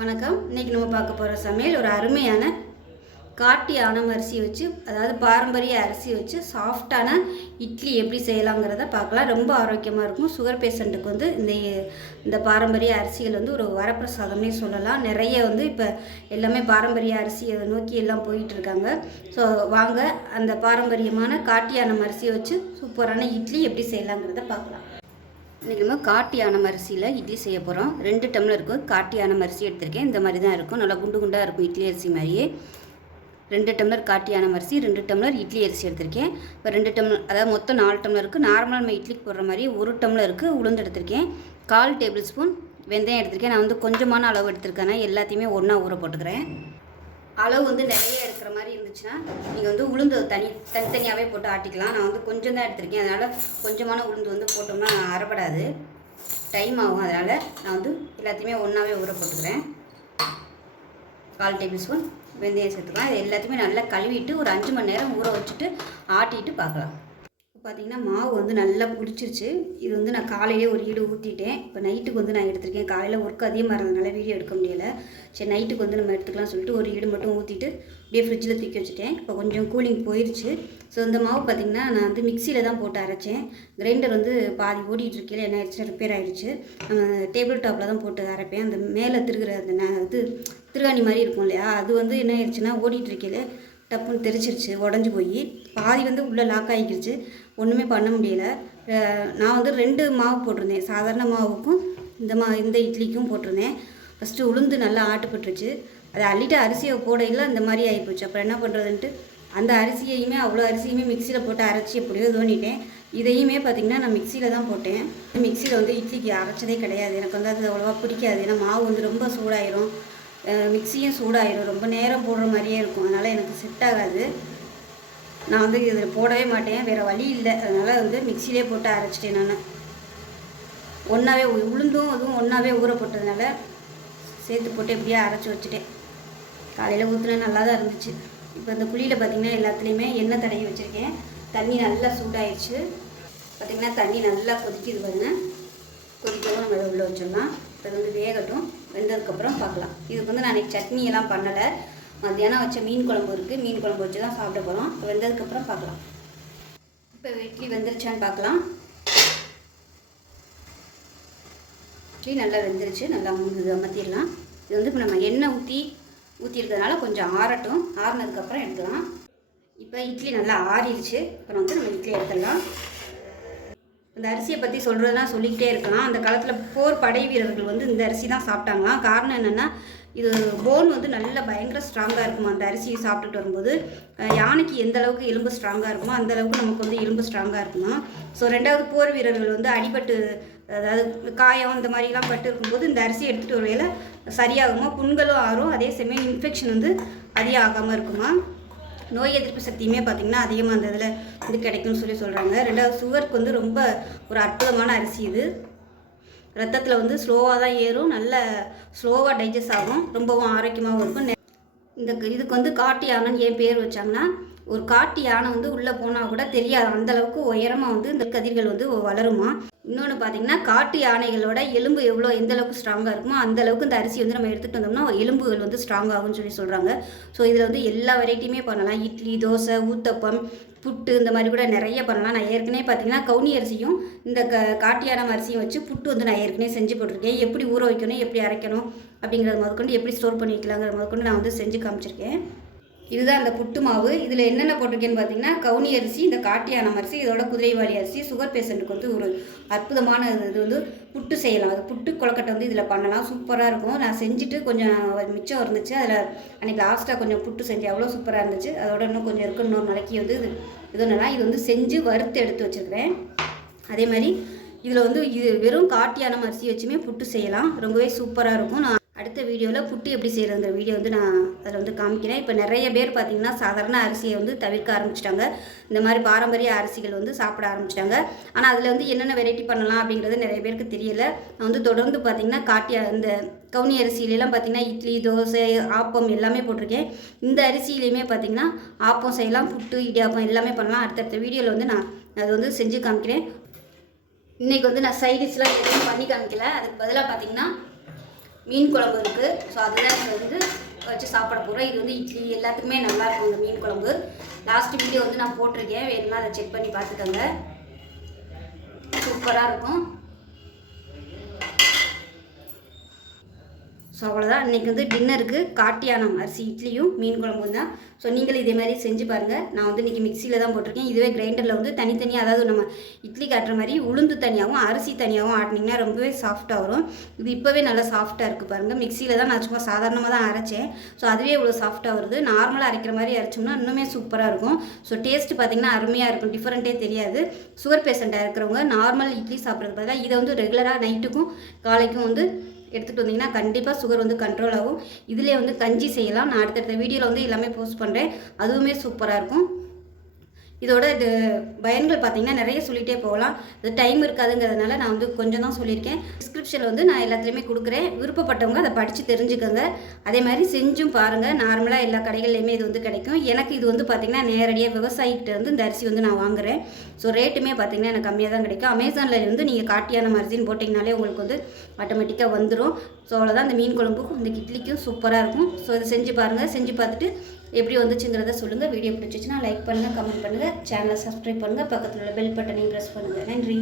வணக்கம். இன்றைக்கி நம்ம பார்க்க போகிற சமையல் ஒரு அருமையான காட்டு யானம் அரிசி வச்சு, அதாவது பாரம்பரிய அரிசி வச்சு சாஃப்டான இட்லி எப்படி செய்யலாங்கிறத பார்க்கலாம். ரொம்ப ஆரோக்கியமாக இருக்கும். சுகர் பேஷண்ட்டுக்கு வந்து இந்த பாரம்பரிய அரிசிகள் வந்து ஒரு வரப்பிரசாதமே சொல்லலாம். நிறைய வந்து இப்போ எல்லாமே பாரம்பரிய அரிசியை நோக்கி எல்லாம் போயிட்டுருக்காங்க. ஸோ வாங்க அந்த பாரம்பரியமான காட்டு யானம் அரிசியை வச்சு சூப்பரான இட்லி எப்படி செய்யலாங்கிறத பார்க்கலாம். இன்றைக்கி நம்ம காட்டு யானம் அரிசியில் இட்லி செய்ய போகிறோம். 2 டம்ளருக்கு காட்டு யானம் அரிசி எடுத்திருக்கேன். இந்த மாதிரி தான் இருக்கும், நல்லா குண்டு குண்டாக இருக்கும் இட்லி அரிசி மாதிரியே. 2 டம்ளர் காட்டு யானம் அரிசி, 2 டம்ளர் இட்லி அரிசி எடுத்திருக்கேன். இப்போ 2 டம்ளர், அதாவது மொத்தம் 4 டம்ளருக்கு நார்மலாக நம்ம இட்லிக்கு போடுற மாதிரி 1 டம்ளருக்கு உளுந்து எடுத்திருக்கேன். 1/4 டேபிள் ஸ்பூன் வெந்தயம் எடுத்திருக்கேன். நான் வந்து கொஞ்சமான அளவு எடுத்திருக்கேன், எல்லாத்தையுமே ஒன்றா ஊற போட்டுக்கிறேன். அளவு வந்து நிறைய இருக்கிற மாதிரி இருந்துச்சுன்னா நீங்கள் வந்து உளுந்து தனித்தனியாகவே போட்டு ஆட்டிக்கலாம். நான் வந்து கொஞ்சம் தான் எடுத்திருக்கேன், அதனால் கொஞ்சமான உளுந்து வந்து போட்டோம்னா அரைப்படாது, டைம் ஆகும். அதனால் நான் வந்து எல்லாத்தையுமே ஒன்றாவே ஊற போட்டுக்கிறேன். 1/4 டேபிள் ஸ்பூன் வெந்தயம் சேர்த்துக்கலாம். இது எல்லாத்தையுமே நல்லா கழுவிட்டு ஒரு 5 மணி நேரம் ஊற வச்சுட்டு ஆட்டிட்டு பார்க்கலாம். இப்போ பார்த்திங்கன்னா மாவு வந்து நல்லா பிடிச்சிருச்சு. இது வந்து நான் காலையிலே ஒரு ஈடு ஊற்றிட்டேன். இப்போ நைட்டுக்கு வந்து நான் எடுத்திருக்கேன். காலையில் ஒர்க் அதிகமாக இருந்ததுனால வீடியோ எடுக்க முடியலை. சரி, நைட்டுக்கு வந்து நம்ம எடுத்துக்கலாம் சொல்லிட்டு ஒரு ஈடு மட்டும் ஊற்றிட்டு அப்படியே ஃப்ரிட்ஜில் தூக்கி வச்சுட்டேன். இப்போ கொஞ்சம் கூலிங் போயிடுச்சு. ஸோ இந்த மாவு பார்த்திங்கன்னா நான் வந்து மிக்சியில் தான் போட்டு அரைச்சேன். கிரைண்டர் வந்து பாதி ஓடிட்டு இருக்கையில் என்ன ஆயிடுச்சு, ரிப்பேர் ஆகிடுச்சு. நம்ம டேபிள் டாப்பில் தான் போட்டு அரைப்பேன். அந்த மேலே திருகிற அந்த இது திருகாணி மாதிரி இருக்கும் இல்லையா, அது வந்து என்ன ஆயிடுச்சுன்னா ஓடிட்டு இருக்கையில் டப்புன்னு தெரிச்சிருச்சு, உடஞ்சி போய் பாதி வந்து உள்ளே லாக் ஆகிக்கிடுச்சு. ஒன்றுமே பண்ண முடியலை. நான் வந்து 2 மாவு போட்டிருந்தேன். சாதாரண மாவுக்கும் இந்த இட்லிக்கும் போட்டிருந்தேன். ஃபஸ்ட்டு உளுந்து நல்லா ஆட்டுப்பட்டுருச்சு. அதை அள்ளிட்டு அரிசியை போடையில் அந்த மாதிரி ஆகிப்போச்சு. அப்புறம் என்ன பண்ணுறதுன்ட்டு அந்த அரிசியையுமே அவ்வளோ அரிசியுமே மிக்சியில் போட்டு அரைச்சி எப்படியோ தோண்டிட்டேன். இதையுமே பார்த்திங்கன்னா நான் மிக்சியில் தான் போட்டேன். மிக்சியில் வந்து இட்லிக்கு அரைச்சதே கிடையாது. எனக்கு வந்து அது அவ்வளோவா பிடிக்காது. ஏன்னா மாவு வந்து ரொம்ப சூடாயிரும், மிக்சியும் சூடாயிடும், ரொம்ப நேரம் போடுற மாதிரியே இருக்கும். அதனால் எனக்கு செட் ஆகாது. நான் வந்து இதில் போடவே மாட்டேன், வேறு வழி இல்லை. அதனால் வந்து மிக்சிலே போட்டு அரைச்சிட்டேன். நான் ஒன்றாவே உளுந்தும் அதுவும் ஒன்றாவே ஊற போட்டதுனால சேர்த்து போட்டு எப்படியே அரைச்சி வச்சுட்டேன். காலையில் ஊற்றினா நல்லா தான் இருந்துச்சு. இப்போ இந்த குழியில் பார்த்திங்கன்னா எல்லாத்துலேயுமே எண்ணெய் தடவி வச்சுருக்கேன். தண்ணி நல்லா சூடாயிடுச்சு. பார்த்திங்கன்னா தண்ணி நல்லா கொதிக்குது பாருங்க. கொதிக்கவும் நம்ம இதை உள்ளே வச்சிடலாம். இப்போ இது வந்து வேகட்டும். வெந்ததுக்கப்புறம் பார்க்கலாம். இதுக்கு வந்து நான் இன்றைக்கி சட்னியெல்லாம் பண்ணலை. மத்தியானம் வச்ச மீன் குழம்பு இருக்குது, மீன் குழம்பு வச்சு தான் சாப்பிட போகிறோம். இப்போ வெந்ததுக்கப்புறம் பார்க்கலாம். இப்போ இட்லி வெந்துருச்சான்னு பார்க்கலாம். இட்லி நல்லா வெந்துருச்சு, நல்லா அமர்த்திடலாம். இது வந்து இப்போ நம்ம எண்ணெய் ஊற்றிருக்கிறதுனால கொஞ்சம் ஆறட்டும். ஆறினதுக்கப்புறம் எடுத்துக்கலாம். இப்போ இட்லி நல்லா ஆறிடுச்சு. அப்புறம் வந்து நம்ம இட்லி எடுத்துடலாம். இந்த அரிசியை பற்றி சொல்கிறதுனா சொல்லிக்கிட்டே இருக்கலாம். அந்த காலத்தில் போர் படை வீரர்கள் வந்து இந்த அரிசி தான் சாப்பிட்டாங்களாம். காரணம் என்னென்னா இது போன் வந்து நல்லா பயங்கர ஸ்ட்ராங்காக இருக்குமா. அந்த அரிசியை சாப்பிட்டுட்டு வரும்போது யானைக்கு எந்த அளவுக்கு எலும்பு ஸ்ட்ராங்காக இருக்குமோ அந்த அளவுக்கு நமக்கு வந்து எலும்பு ஸ்ட்ராங்காக இருக்குமா. ஸோ 2வது போர் வீரர்கள் வந்து அடிபட்டு, அதாவது காயம் இந்த மாதிரிலாம் பட்டு இருக்கும்போது இந்த அரிசி எடுத்துகிட்டு வரையில் சரியாகுமா, புண்களும் ஆறும், அதே சமயம் இன்ஃபெக்ஷன் வந்து அதிகம் ஆகாமல் இருக்குமா. நோய் எதிர்ப்பு சக்தியுமே பார்த்திங்கன்னா அதிகமாக அந்த இதில் வந்து கிடைக்கும்னு சொல்கிறாங்க. 2வது சுகருக்கு வந்து ரொம்ப ஒரு அற்புதமான அரிசி இது. ரத்தத்தில் வந்து ஸ்லோவாக தான் ஏறும், நல்ல ஸ்லோவாக டைஜஸ்ட் ஆகும், ரொம்பவும் ஆரோக்கியமாகவும் இருக்கும். இதுக்கு வந்து காட்டு யானைன்னு ஏன் பேர் வச்சாங்கன்னா, ஒரு காட்டு யானை வந்து உள்ளே போனால் கூட தெரியாது, அந்தளவுக்கு உயரமாக வந்து இந்த கதிர்கள் வந்து வளருமா. இன்னொன்று பார்த்திங்கன்னா காட்டு யானைகளோட எலும்பு எந்த அளவுக்கு ஸ்ட்ராங்காக இருக்குமோ அந்த அளவுக்கு இந்த அரிசி வந்து நம்ம எடுத்துகிட்டு வந்தோம்னா எலும்புகள் வந்து ஸ்ட்ராங் ஆகும்னு சொல்கிறாங்க. ஸோ இதில் வந்து எல்லா வெரைட்டியுமே பண்ணலாம். இட்லி, தோசை, ஊத்தப்பம், புட்டு இந்த மாதிரி கூட நிறைய பண்ணலாம். நான் ஏற்கனவே பார்த்திங்கன்னா கவுனி அரிசியும் இந்த காட்டு யானம் அரிசியும் வச்சு புட்டு வந்து நான் ஏற்கனவே செஞ்சு போட்டிருக்கேன். எப்படி ஊற வைக்கணும், எப்படி அரைக்கணும் அப்படிங்கிறது முதற்கொண்டு, எப்படி ஸ்டோர் பண்ணி வைக்கலாங்கிறது முதற்கொண்டு நான் வந்து செஞ்சு காமிச்சிருக்கேன். இதுதான் அந்த புட்டு மாவு. இதில் என்னென்ன போட்டிருக்கேன்னு பார்த்தீங்கன்னா கவுனி அரிசி, இந்த காட்டு யானம் அரிசி, இதோட குதிரைவாலி அரிசி. சுகர் பேஷண்ட்டுக்கு வந்து ஒரு அற்புதமான இது வந்து புட்டு செய்யலாம். அது புட்டு கொழுக்கட்டை வந்து இதில் பண்ணலாம், சூப்பராக இருக்கும். நான் செஞ்சுட்டு கொஞ்சம் மிச்சம் இருந்துச்சு, அதில் அன்றைக்கி லாஸ்ட்டாக கொஞ்சம் புட்டு செஞ்சேன், அவ்வளோ சூப்பராக இருந்துச்சு. அதோட இன்னும் கொஞ்சம் இருக்குது, இன்னொரு நாளைக்கு வந்து இது ஒன்றுலாம் இது வந்து செஞ்சு வறுத்து எடுத்து வச்சுருக்கிறேன். அதே மாதிரி இதில் வந்து இது வெறும் காட்டு யானம் அரிசி வச்சுமே புட்டு செய்யலாம், ரொம்பவே சூப்பராக இருக்கும். நான் அடுத்த வீடியோவில் புட்டு எப்படி செய்கிறதுங்கிற வீடியோ வந்து நான் அதில் வந்து காமிக்கிறேன். இப்போ நிறைய பேர் பார்த்திங்கன்னா சாதாரண அரிசியை வந்து தவிர்க்க ஆரம்பிச்சிட்டாங்க. இந்த மாதிரி பாரம்பரிய அரிசிகள் வந்து சாப்பிட ஆரம்பிச்சிட்டாங்க. ஆனால் அதில் வந்து என்னென்ன வெரைட்டி பண்ணலாம் அப்படிங்கிறது நிறைய பேருக்கு தெரியலை. நான் வந்து தொடர்ந்து பார்த்திங்கன்னா இந்த கவுனி அரிசியிலலாம் பார்த்திங்கன்னா இட்லி, தோசை, ஆப்பம் எல்லாமே போட்டிருக்கேன். இந்த அரிசியிலையுமே பார்த்திங்கன்னா ஆப்பம் செய்யலாம், புட்டு, இடியாப்பம் எல்லாமே பண்ணலாம். அடுத்தடுத்த வீடியோவில் வந்து நான் அது வந்து செஞ்சு காமிக்கிறேன். இன்றைக்கி வந்து நான் சைடிஷ்லாம் எதுவும் பண்ணி காமிக்கல. அதுக்கு பதிலாக பார்த்திங்கன்னா மீன் குழம்பு இருக்குது. ஸோ அதுதான் இப்போ வந்து வச்சு சாப்பிட போகிறோம். இது வந்து இட்லி எல்லாத்துக்குமே நல்லாயிருக்கும் இந்த மீன் குழம்பு. லாஸ்ட் வீடியோ வந்து நான் போட்டிருக்கேன், வேணும்னா அதை செக் பண்ணி பார்த்துக்கோங்க. சூப்பராக இருக்கும். ஸோ அவ்வளோதான். இன்றைக்கி வந்து டின்னருக்கு காட்டியானம் அரிசி இட்லியும் மீன் குழம்பும் தான். ஸோ நீங்களும் இதே மாதிரி செஞ்சு பாருங்கள். நான் வந்து இன்றைக்கி மிக்சியில் தான் போட்டிருக்கேன். இதுவே கிரைண்டரில் வந்து தனித்தனியாக, அதாவது நம்ம இட்லி காட்டுற மாதிரி உளுந்து தனியாகவும் அரிசி தனியாகவும் ஆட்டினீங்கன்னா ரொம்பவே சாஃப்டாக வரும். இது இப்போவே நல்லா சாஃப்டாக இருக்குது பாருங்கள். மிக்சியில் தான் நான் சும்மா சாதாரணமாக தான் அரைச்சேன். ஸோ அதுவே இவ்வளோ சாஃப்டாக வருது. நார்மலாக அரைக்கிற மாதிரி அரைச்சோம்னா இன்னுமே சூப்பராக இருக்கும். ஸோ டேஸ்ட்டு பார்த்திங்கன்னா அருமையாக இருக்கும், டிஃப்ரெண்ட்டே தெரியாது. சுகர் பேஷண்ட்டாக இருக்கிறவங்க நார்மல் இட்லி சாப்பிட்றது பதிலாக இதை வந்து ரெகுலராக நைட்டுக்கும் காலைக்கும் வந்து எடுத்துகிட்டு வந்தீங்கன்னா கண்டிப்பாக சுகர் வந்து கண்ட்ரோல் ஆகும். இதிலே வந்து கஞ்சி செய்யலாம். நான் அடுத்தடுத்த வீடியோவில் வந்து எல்லாமே போஸ்ட் பண்ணுறேன். அதுவுமே சூப்பராக இருக்கும். இதோட இது பயன்கள் பார்த்திங்கன்னா நிறைய சொல்லிகிட்டே போகலாம். இது டைம் இருக்காதுங்கிறதுனால நான் வந்து கொஞ்சம் தான் சொல்லியிருக்கேன். டிஸ்கிரிப்ஷனில் வந்து நான் எல்லாத்துலேயுமே கொடுக்குறேன். விருப்பப்பட்டவங்க அதை படித்து தெரிஞ்சுக்கோங்க. அதே மாதிரி செஞ்சும் பாருங்கள். நார்மலாக எல்லா கடைகள்லையுமே இது வந்து கிடைக்கும். எனக்கு இது வந்து பார்த்திங்கன்னா நேரடியாக விவசாயிகிட்ட வந்து இந்த அரிசி வந்து நான் வாங்குகிறேன். ஸோ ரேட்டுமே பார்த்திங்கன்னா எனக்கு கம்மியாக தான் கிடைக்கும். அமேசானில் இருந்து நீங்கள் காட்டியானம் அரிசின்னு போட்டிங்கனாலே உங்களுக்கு வந்து ஆட்டோமேட்டிக்காக வந்துடும். ஸோ அவ்வளோதான். இந்த மீன் குழம்புக்கும் இந்த இட்லிக்கும் சூப்பராக இருக்கும். ஸோ இதை செஞ்சு பாருங்கள். செஞ்சு பார்த்துட்டு எப்படி வந்துச்சுங்கிறத சொல்லுங்கள். வீடியோ பிடிச்சிச்சுன்னா லைக் பண்ணுங்கள், கமெண்ட் பண்ணுங்கள், சேனலை சப்ஸ்கிரைப் பண்ணுங்கள், பக்கத்தில் உள்ள பெல் பட்டனையும் ப்ரெஸ் பண்ணுங்கள். நன்றி.